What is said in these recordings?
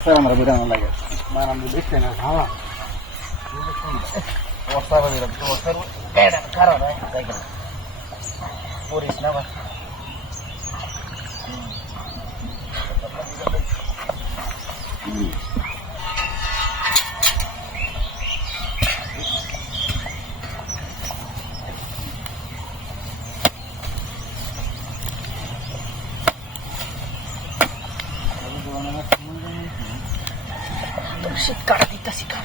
আমরা বিরানো লাগে মারাম দেখতে না ভাবা বস্তা বাজিরা বস্তার কেডা কারণ জায়গা পরিস না বা shit cara dita si cara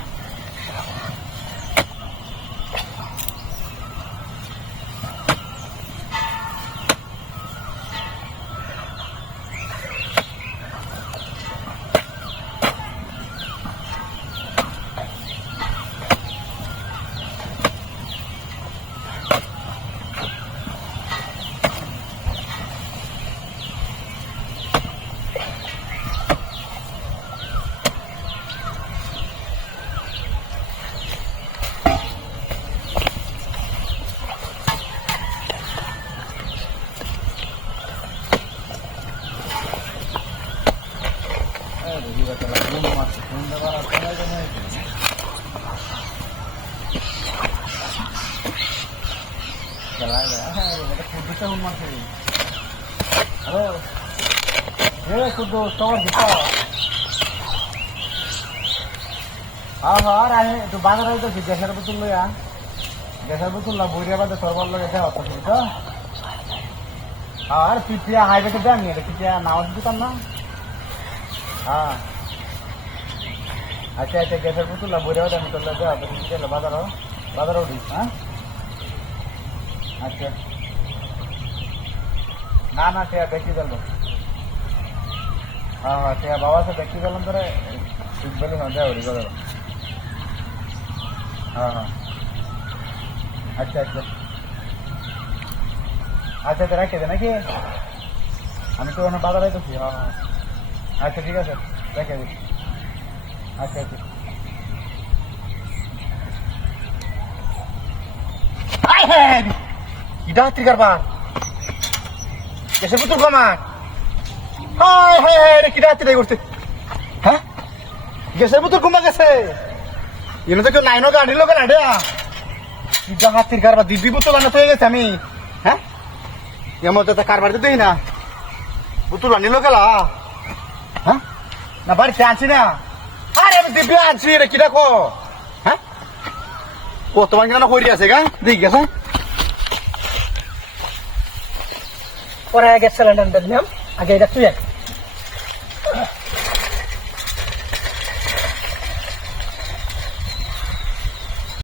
বাজার হয়তো গ্যাসের বোতল লইয়া গ্যাসের বোতল না বইরা বাদে সরবার লগে দেওয়া তো আর পিপিয়া হাইওয়েতে দেন নি পিপিয়া নামাজ দিতাম না হ্যাঁ আচ্ছা আচ্ছা গ্যাসের বোতল না বইরা বাদে আমি তোর দেওয়া তো বাজারও দিস হ্যাঁ আচ্ছা না না সে বেশি গেল হ্যাঁ হ্যাঁ সে বাবা সে বেশি গেলাম ধরে ঠিক বলে না দেওয়া গেল হ্যাঁ হ্যাঁ আচ্ছা আচ্ছা আচ্ছা আচ্ছা রেখে দে নাকি আমি তো ওখানে বাজারে করছি হ্যাঁ হ্যাঁ আচ্ছা ঠিক আছে রেখে দিই আচ্ছা আচ্ছা এটা হাত্রি কারবার গ্যাসের বোতল কমা কিটা হাত্রি করছে হ্যাঁ গ্যাসের বোতল কমা গেছে এনে তো কেউ নাইনও গাড়ি লোক না কিটা হাতির কারবার দিব্যি বোতল আনা হয়ে গেছে আমি হ্যাঁ এমন তো কারবার তো দেই না বোতল আনি লোকেলা হ্যাঁ না বাড়িতে আনছি না আরে আমি দিব্যি আনছি রে কি দেখো হ্যাঁ ও তোমার কেন করি আছে গা দেখ গেছে পরে গ্যাস সিলিন্ডার দেখলাম আগে এটা তুই